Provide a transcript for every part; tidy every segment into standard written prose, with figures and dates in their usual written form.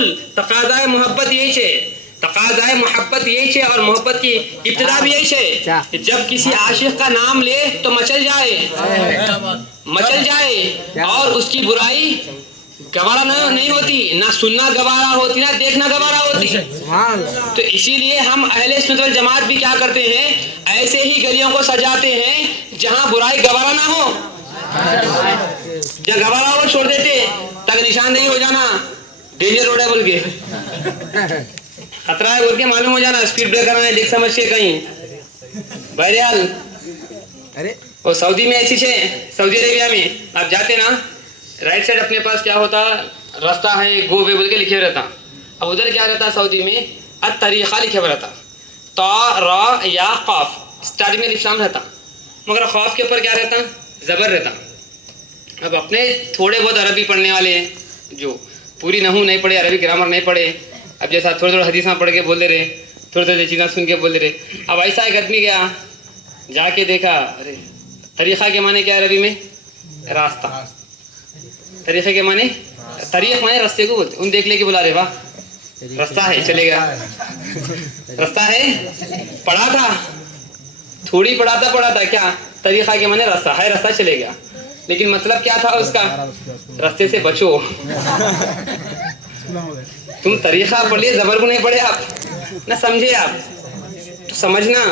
بالکل تقاضائے محبت یہی ہے، تقاضائے محبت یہی ہے، اور محبت کی ابتدا بھی یہی ہے کہ جب کسی عاشق کا نام لے تو مچل جائے اور اس کی برائی گوارا نہیں ہوتی، نہ سننا گوارا ہوتی، نہ دیکھنا گوارا ہوتی۔ تو اسی لیے ہم اہل سنت والجماعت بھی کیا کرتے ہیں، ایسے ہی گلیوں کو سجاتے ہیں جہاں برائی گوارا نہ ہو، جہاں گوارا ہو چھوڑ دیتے تک نشاندہی ہو جانا، ڈینجر روڈ ہے بول کے، خطرہ ہے بول کے معلوم ہو جانا، اسپیڈ بریکر میں دیکھ سمجھ کے کہیں۔ بہرحال وہ سعودی میں ایسی ہے، سعودی عربیہ میں آپ جاتے نا، رائٹ سائڈ اپنے پاس کیا ہوتا، راستہ ہے گو وے بول کے لکھے رہتا، اب ادھر کیا رہتا سعودی میں الطریقہ لکھے رہتا، تا را یا قاف، اسٹارٹنگ میں الاسلام رہتا، مگر خوف کے اوپر کیا رہتا، زبر رہتا۔ اب اپنے تھوڑے بہت عربی پڑھنے والے جو پوری نحو نہیں پڑھے، عربی گرامر نہیں پڑھے، اب جیسا تھوڑے تھوڑے حدیثاں پڑھ کے بول دے رہے، تھوڑے تھوڑے چیزیں سن کے بول دے رہے۔ اب ایسا ایک آدمی گیا، جا کے دیکھا، ارے طریقہ کے معنی کیا ہے عربی میں، راستہ، طریقے کے معنی، طریق معنی راستے کو بولتے، ان دیکھ لے کے بلا رہے، واہ راستہ ہے، چلے گیا، راستہ ہے، پڑھا تھا تھوڑی، پڑھا تھا کیا، طریقہ کے معنی راستہ ہے، راستہ چلے گیا، لیکن مطلب کیا تھا اس کا، راستے سے بچو۔ تم طریقہ پڑھ لیے، زبر کو نہیں پڑھے آپ، نہ سمجھے آپ، تو سمجھنا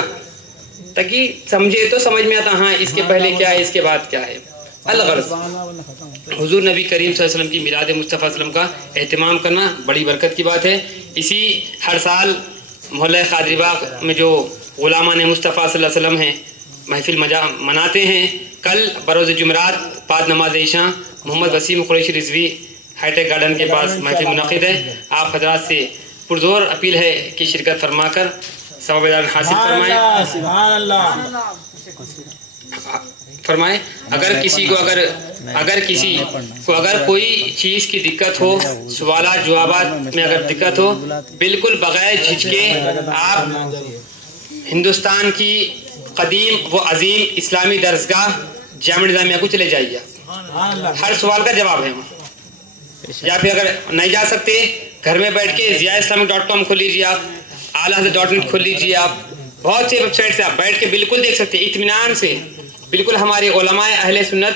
تاکہ سمجھے تو سمجھ میں آتا، ہاں اس کے پہلے کیا ہے، اس کے بعد کیا ہے۔ الغرض حضور نبی کریم صلی اللہ علیہ وسلم کی میلاد مصطفیٰ صلی اللہ علیہ وسلم کا اہتمام کرنا بڑی برکت کی بات ہے۔ اسی ہر سال محلہ قادری باغ میں جو غلامان مصطفیٰ صلی اللہ علیہ وسلم ہیں محفل مناتے ہیں، کل بروز جمعرات بعد نماز عشاء Mohammad Waseem Qureshi Rizvi high tech garden کے پاس محفل منعقد ہے۔ آپ حضرات سے پرزور اپیل ہے کہ شرکت فرما کر ثواب حاصل فرمائیں۔ اگر کسی کو اگر کوئی چیز کی دقت ہو، سوالات جوابات میں اگر دقت ہو، بالکل بغیر جھجکے آپ ہندوستان کی قدیم و عظیم اسلامی درسگاہ جامعہ نظامیہ کو چلے جائیے، ہر سوال کا جواب ہے وہاں۔ یا پھر اگر نہیں جا سکتے، گھر میں بیٹھ کے ziaislamik.com کھول لیجیے، آپ اعلیحضرت.net کھول لیجیے، آپ بہت سے ویب سائٹ سے آپ بیٹھ کے بالکل دیکھ سکتے ہیں اطمینان سے۔ بالکل ہمارے علماء اہل سنت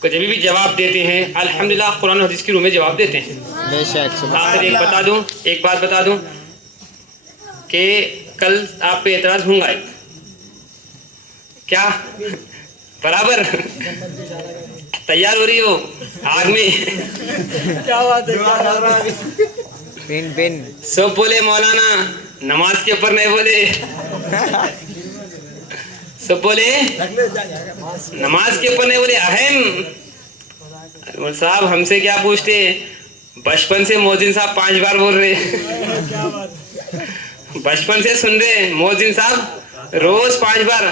کو جب بھی جواب دیتے ہیں الحمدللہ قرآن و حدیث کی روح میں جواب دیتے ہیں۔ آخر ایک بات بتا دوں کہ کل آپ پہ اعتراض ہوں گا، کیا برابر تیار ہو رہی ہو آگ میں؟ سب بولے مولانا نماز کے اوپر نہیں بولے، سب بولے نماز کے اوپر نہیں بولے، اہم مول صاحب ہم سے کیا پوچھتے، بچپن سے مؤذن صاحب 5 بار بول رہے، بچپن سے سن رہے مؤذن صاحب روز 5 بار،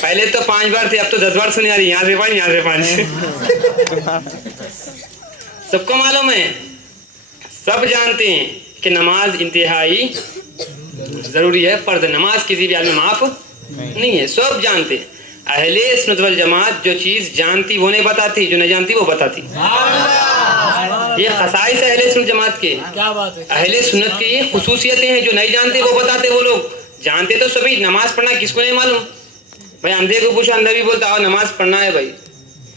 پہلے تو 5 بار تھے، اب تو 10 بار سنی آ رہی، یہاں سے 5 یہاں سے 5۔ سب کو معلوم ہے، سب جانتے ہیں کہ نماز انتہائی ضروری ہے، فرض نماز کسی بھی حال میں معاف نہیں ہے، سب جانتے ہیں۔ اہل سنت والجماعت جو چیز جانتی وہ نہیں بتاتی، جو نہیں جانتی وہ بتاتی، یہ خصائص اہل سنت جماعت کے، اہل سنت کی یہ خصوصیتیں ہیں، جو نہیں جانتے وہ بتاتے، وہ لوگ جانتے تو سبھی۔ نماز پڑھنا کس کو نہیں معلوم بھائی، اندھے کو پوچھو، اندھا بھی بولتا نماز پڑھنا ہے بھائی،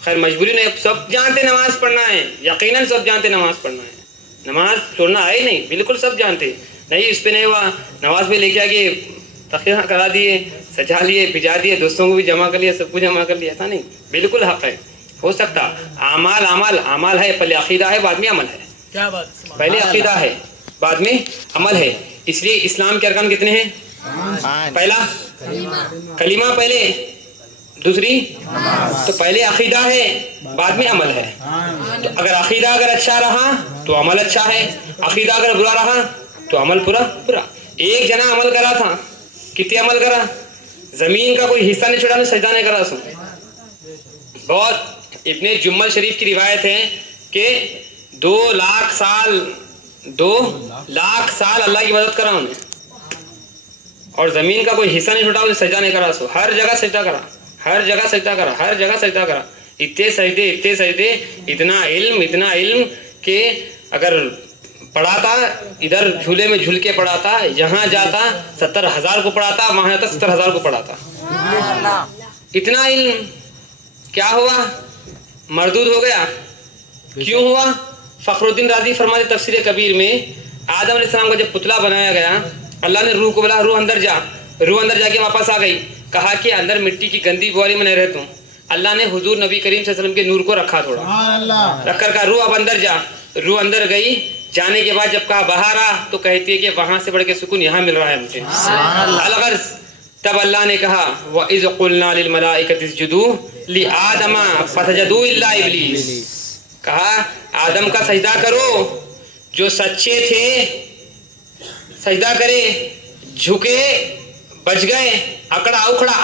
خیر مجبوری نہیں، سب جانتے نماز پڑھنا ہے، یقیناً سب جانتے نماز پڑھنا ہے، نماز چھوڑنا ہے نہیں، بالکل سب جانتے نہیں۔ اس پہ نہیں ہوا، نماز پہ لے کے آگے تخیرہ کرا دیے، سجا لیے، بھجا دیے، دوستوں کو بھی جمع کر لیا، سب کو جمع کر لیا، ایسا نہیں، بالکل حق ہے، ہو سکتا اعمال ہے، پہلے عقیدہ ہے بعد میں عمل ہے، پہلے عقیدہ ہے بعد میں عمل ہے۔ اس لیے اسلام کے ارکان کتنے ہیں؟ پہلا کلمہ پہلے، دوسری تو پہلے عقیدہ ہے بعد میں عمل ہے۔ تو اگر عقیدہ اچھا رہا تو عمل اچھا ہے، عقیدہ اگر برا رہا تو عمل برا۔ ایک جنا عمل کرا تھا، کتنے عمل کرا، زمین کا کوئی حصہ نہیں چھوڑا، سجدہ نہیں کرا سو۔ بہت ابن جمل شریف کی روایت ہے کہ 2 لاکھ سال اللہ کی عبادت کرا انہیں، اور زمین کا کوئی حصہ نہیں چھوٹا، اسے سجدہ نہیں کرا سو، ہر جگہ سجدہ کرا، ہر جگہ سجدہ کرا، اتنے سجدے، اتنا علم کہ اگر پڑھا تھا ادھر جھولے میں جھول کے پڑھا تھا, یہاں جاتا 70,000 کو پڑھاتا, وہاں جاتا 70,000 کو پڑھاتا. اتنا علم کیا ہوا؟ مردود ہو گیا. کیوں ہوا؟ فخر الدین رازی فرماتے تفسیر کبیر میں, آدم علیہ السلام کا جب پتلا بنایا گیا, اللہ نے روح کو بولا روح اندر جا, روح اندر جا کے واپس آ گئی. کہا کہ اندر مٹی کی گندی بواری میں نہیں رہتا ہوں. اللہ نے حضور نبی کریم صلی اللہ علیہ وسلم کے نور کو رکھا, تھوڑا رکھ کر کہا روح اب اندر جا. روح اندر گئی. جانے کے بعد جب کہا باہر آ, تو کہتی ہے کہ وہاں سے بڑھ کے سکون یہاں مل رہا ہے مجھے. الغرض تب اللہ نے کہا وَإِذْ قُلْنَا لِلْمَلَائِكَةِ اسْجُدُوا لِآدَمَ فَسَجَدُوا إِلَّا إِبْلِيسَ. کہا آدم کا سجدہ کرو, جو سچے تھے سجدہ کرے, جھکے بچ گئے, اکڑا اکھڑا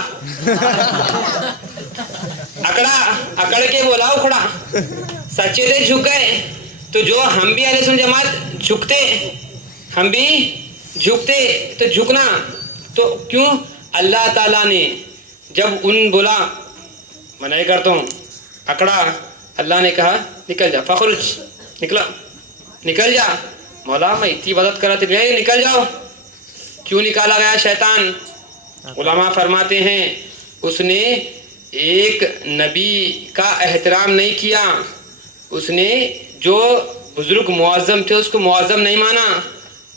اکڑ کے بولا اکھڑا, سچے تھے جھک گئے. تو جو ہم بھی اہل سنت جماعت جھکتے, ہم بھی جھکتے, تو جھکنا تو کیوں؟ اللہ تعالیٰ نے جب ان بولا میں نہیں کرتا ہوں, اکڑا, اللہ نے کہا نکل جا, فخرج, نکل جا. مولا میں اتنی عبادت کرا تھی, نکل جاؤ. کیوں نکالا گیا شیطان؟ علماء فرماتے ہیں اس نے ایک نبی کا احترام نہیں کیا, اس نے جو بزرگ معظم تھے اس کو معظم نہیں مانا,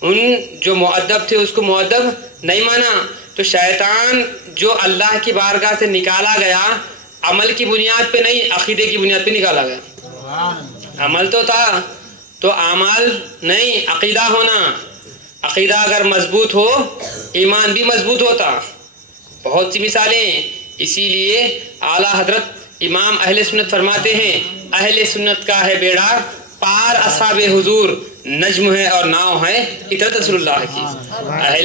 ان جو مؤدب تھے اس کو مؤدب نہیں مانا. تو شیطان جو اللہ کی بارگاہ سے نکالا گیا عمل کی بنیاد پہ نہیں, عقیدے کی بنیاد پہ نکالا گیا. عمل تو تھا تو اعمال نہیں, عقیدہ ہونا. عقیدہ اگر مضبوط ہو ایمان بھی مضبوط ہوتا. بہت سی مثالیں. اسی لیے اعلیٰ حضرت امام اہل سنت فرماتے ہیں اہل سنت کا ہے بیڑا پار, اصحاب حضور نجم ہے اور ناؤ ہے اطاعت رسول اللہ کی. اہل